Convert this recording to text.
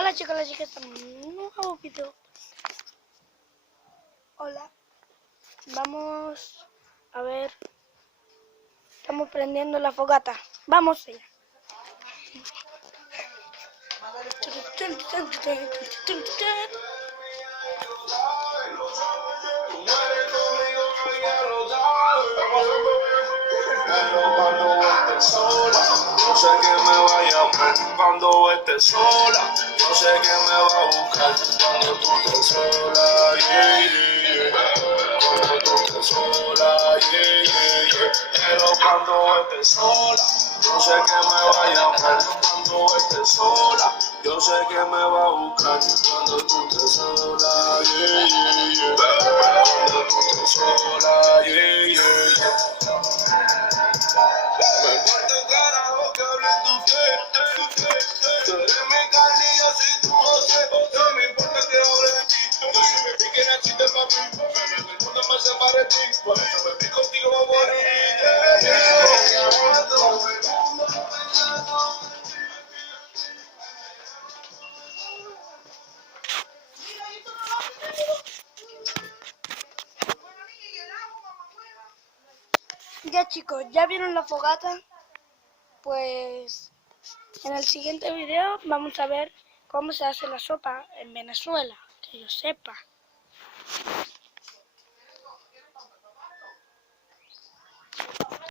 Hola chicos, las chicas, estamos en un nuevo video. Hola, vamos a ver, estamos prendiendo la fogata. Vamos allá. Pero cuando estés sola, yo sé que me va a llamar. Cuando estés sola, yo sé que me va a buscar. Cuando tú estés sola, yeah, yeah, yeah. Cuando tú estés sola, yeah, yeah, yeah. Pero cuando estés sola, yo sé que me va a llamar. Cuando estés sola, yo sé que me va a buscar. Cuando tú estés sola, yeah, yeah, yeah. Cuando tú estés sola, yeah, yeah, yeah. Me importa un carajo que hable tu fe. Tú eres mi carne y yo soy tu José. No me importa que hable de ti. Yo si me vi que naciste pa' mí. El mundo me separa de ti. Por eso me vi contigo a morir. Ya chicos, ya vieron la fogata. Pues en el siguiente video vamos a ver cómo se hace la sopa en Venezuela, que yo sepa.